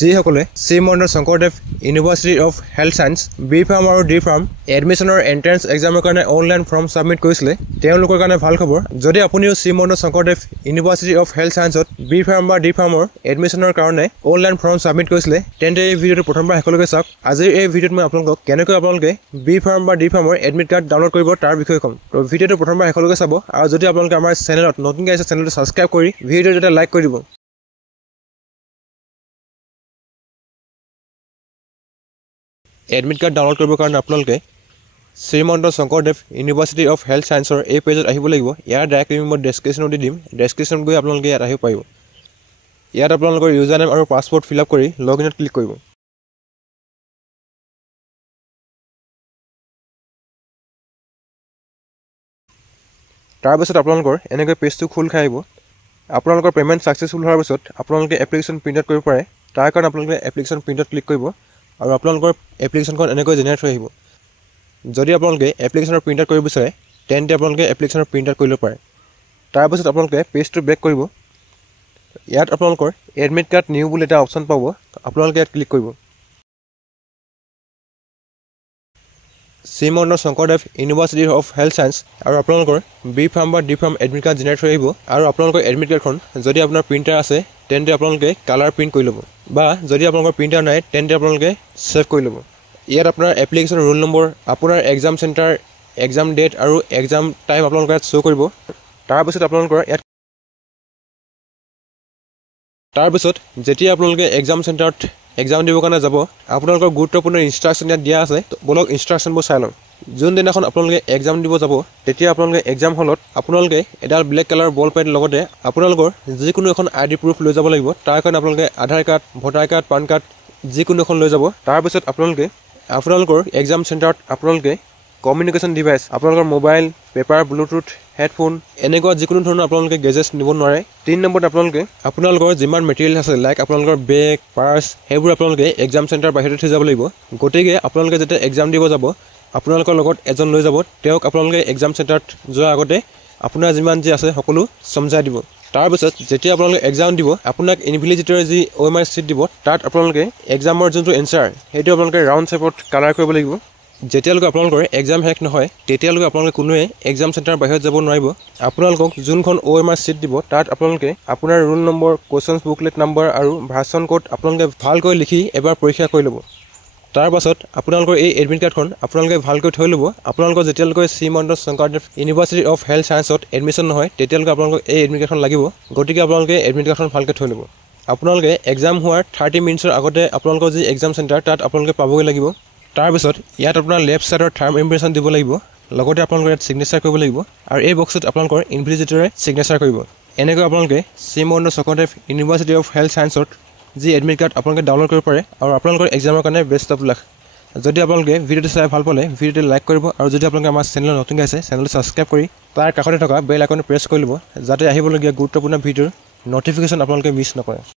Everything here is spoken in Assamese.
যিসকলে Srimanta Sankardev university of health science B pharm আৰু ডি ফাৰ্ম এডমিশ্যনৰ এণ্ট্ৰেন্স এক্সামৰ কাৰণে অনলাইন ফৰ্ম ছাবমিট কৰিছিলে তেওঁলোকৰ কাৰণে ভাল খবৰ। যদি আপুনিও Srimanta Sankardev university of health ছায়েন্সত বি ফাৰ্ম বা ডি ফাৰ্মৰ এডমিশ্যনৰ কাৰণে অনলাইন ফৰ্ম ছাবমিট কৰিছিলে তেন্তে এই ভিডিঅ'টো প্ৰথমবাৰ শেষলৈকে চাওক। আজিৰ এই ভিডিঅ'ত মই আপোনালোকক কেনেকৈ আপোনালোকে বি ফাৰ্ম বা ডি ফাৰ্মৰ এডমিট কাৰ্ড ডাউনলোড কৰিব তাৰ বিষয়ে ক'ম। তো ভিডিঅ'টো প্ৰথমবাৰ শেষলৈকে চাব আৰু যদি আপোনালোকে আমাৰ চেনেলত নতুনকৈ আহিছে চেনেলটো ছাবস্ক্ৰাইব কৰি ভিডিঅ'টো এটা লাইক কৰি দিব। এডমিট কাৰ্ড ডাউনলোড কৰিবৰ কাৰণে আপোনালোকে Srimanta Sankardev university of health ছায়েন্সৰ এই পেজত আহিব লাগিব। ইয়াৰ ডাইৰেক্ট লিংক মই ডেছক্ৰিপশ্যনত দি দিম। ডেছক্ৰিপশ্যনত গৈ আপোনালোকে ইয়াত আহিব পাৰিব। ইয়াত আপোনালোকৰ ইউজাৰ নেম আৰু পাছৱৰ্ড ফিল আপ কৰি লগ ইনত ক্লিক কৰিব। তাৰপিছত আপোনালোকৰ এনেকৈ পেজটো খোল খাই আহিব। আপোনালোকৰ পে'মেণ্ট ছাকচেছফুল হোৱাৰ পিছত আপোনালোকে এপ্লিকেশ্যন প্ৰিণ্ট আউট কৰিব পাৰে। তাৰ কাৰণে আপোনালোকে এপ্লিকেশ্যন প্ৰিণ্ট আউট ক্লিক কৰিব আৰু আপোনালোকৰ এপ্লিকেশ্যনখন এনেকৈ জেনেৰেট হৈ আহিব। যদি আপোনালোকে এপ্লিকেশ্যনৰ প্ৰিণ্ট আউট কৰিব বিচাৰে তেন্তে আপোনালোকে এপ্লিকেশ্যনৰ প্ৰিণ্ট আউট কৰিব পাৰে। তাৰপিছত আপোনালোকে পেজটো বেক কৰিব। ইয়াত আপোনালোকৰ এডমিট কাৰ্ড নিউ বুলি এটা অপশ্যন পাব, আপোনালোকে ইয়াত ক্লিক কৰিব। Srimanta Sankardev university of health science আৰু আপোনালোকৰ বি ফাৰ্ম বা D farm admit card generate হৈ আহিব। আৰু আপোনালোকৰ এডমিট কাৰ্ডখন যদি আপোনাৰ প্ৰিণ্টাৰ আছে তেন্তে আপোনালোকে কালাৰ প্ৰিণ্ট কৰি ল'ব, বা যদি আপোনালোকৰ প্ৰিণ্টাৰ নাই তেন্তে আপোনালোকে ছেভ কৰি ল'ব। ইয়াত আপোনাৰ এপ্লিকেশ্যন ৰোল নম্বৰ, আপোনাৰ এক্সাম চেণ্টাৰ, এক্সাম ডেট আৰু এক্সাম টাইম আপোনালোকে ইয়াত শ্ব' কৰিব। তাৰপিছত আপোনালোকৰ ইয়াত যেতিয়া আপোনালোকে এক্সাম চেণ্টাৰত এক্সাম দিবৰ কাৰণে যাব আপোনালোকৰ গুৰুত্বপূৰ্ণ ইনষ্ট্ৰাকশ্যন ইয়াত দিয়া আছে। বলক ইনষ্ট্ৰাকশ্যনবোৰ চাই লওঁ। যোনদিনাখন আপোনালোকে এক্সাম দিব যাব তেতিয়া আপোনালোকে এক্সাম হলত আপোনালোকে এডাল ব্লেক কালাৰ বল পেন লগতে আপোনালোকৰ যিকোনো এখন ID প্ৰুফ লৈ যাব লাগিব। তাৰ কাৰণে আপোনালোকে Aadhaar card, voter card, PAN card যিকোনো এখন লৈ যাব। তাৰপিছত আপোনালোকৰ এক্সাম চেণ্টাৰত আপোনালোকে কমিউনিকেশ্যন ডিভাইচ, আপোনালোকৰ মোবাইল, পেপাৰ, ব্লুটুথ, হেডফোন এনেকুৱা যিকোনো ধৰণৰ আপোনালোকে গেজেটছ নিব নোৱাৰে। 3 নম্বৰত আপোনালোকৰ যিমান মেটেৰিয়েল আছে লাইক আপোনালোকৰ বেগ, পাৰ্চ সেইবোৰ আপোনালোকে এক্সাম চেণ্টাৰ বাহিৰত থৈ যাব লাগিব। গতিকে আপোনালোকে যেতিয়া এক্সাম দিব যাব আপোনালোকৰ লগত এজন লৈ যাব। তেওঁক আপোনালোকে এক্সাম চেণ্টাৰত যোৱাৰ আগতে আপোনাৰ যিমান যি আছে সকলো সমজাই দিব। তাৰপিছত যেতিয়া আপোনালোকে এক্সাম দিব আপোনাক ইনভিজিলেটৰে যি OMR চিট দিব তাত আপোনালোকে এক্সামৰ যোনটো এনচাৰ সেইটো আপোনালোকে ৰাউণ্ড শ্বেপত কালাৰ কৰিব লাগিব। যেতিয়ালৈকে আপোনালোকৰ এক্সাম শেষ নহয় তেতিয়ালৈকে আপোনালোকে কোনোৱে এক্সাম চেণ্টাৰ বাহিৰত যাব নোৱাৰিব। আপোনালোকক যোনখন OMR চিট দিব তাত আপোনালোকে আপোনাৰ roll number, question booklet number আৰু ভাৰ্চন কোড আপোনালোকে ভালকৈ লিখি এবাৰ পৰীক্ষা কৰি ল'ব। তাৰপাছত আপোনালোকৰ এই এডমিট কাৰ্ডখন আপোনালোকে ভালকৈ থৈ ল'ব। আপোনালোকৰ যেতিয়ালৈকে Srimanta Sankardev university of health ছায়েন্সত এডমিশ্যন নহয় তেতিয়ালৈকে আপোনালোকক এই এডমিট কাৰ্ডখন লাগিব। গতিকে আপোনালোকে এডমিট কাৰ্ডখন ভালকৈ থৈ ল'ব। আপোনালোকে এক্সাম হোৱাৰ 30 মিনিটছৰ আগতে আপোনালোকৰ যি এক্সাম চেণ্টাৰ তাত আপোনালোকে পাবগৈ লাগিব। তাৰপিছত ইয়াত আপোনাৰ লেফ্ট ছাইডৰ থাৰ্ম ইম্প্ৰেশ্যন দিব লাগিব, লগতে আপোনালোকে ইয়াত ছিগনেচাৰ কৰিব লাগিব আৰু এই বক্সত আপোনালোকৰ ইনভিজিলেটৰে ছিগনেচাৰ কৰিব। এনেকৈ আপোনালোকে Srimanta Sankardev university of health ছায়েন্সত যি এডমিট কাৰ্ড আপোনালোকে ডাউনলোড কৰিব পাৰে। আৰু আপোনালোকৰ এক্সামৰ কাৰণে বেষ্ট অফ লাক। যদি আপোনালোকে ভিডিঅ'টো চাই ভাল পালে ভিডিঅ'টো লাইক কৰিব আৰু যদি আপোনালোকে আমাৰ চেনেলত নতুনকৈ আছে চেনেলটো ছাবস্ক্ৰাইব কৰি তাৰ কাষতে থকা বেল আইকনটো প্ৰেছ কৰি ল'ব যাতে আহিবলগীয়া গুৰুত্বপূৰ্ণ ভিডিঅ'ৰ ন'টিফিকেশ্যন আপোনালোকে মিছ নকৰে।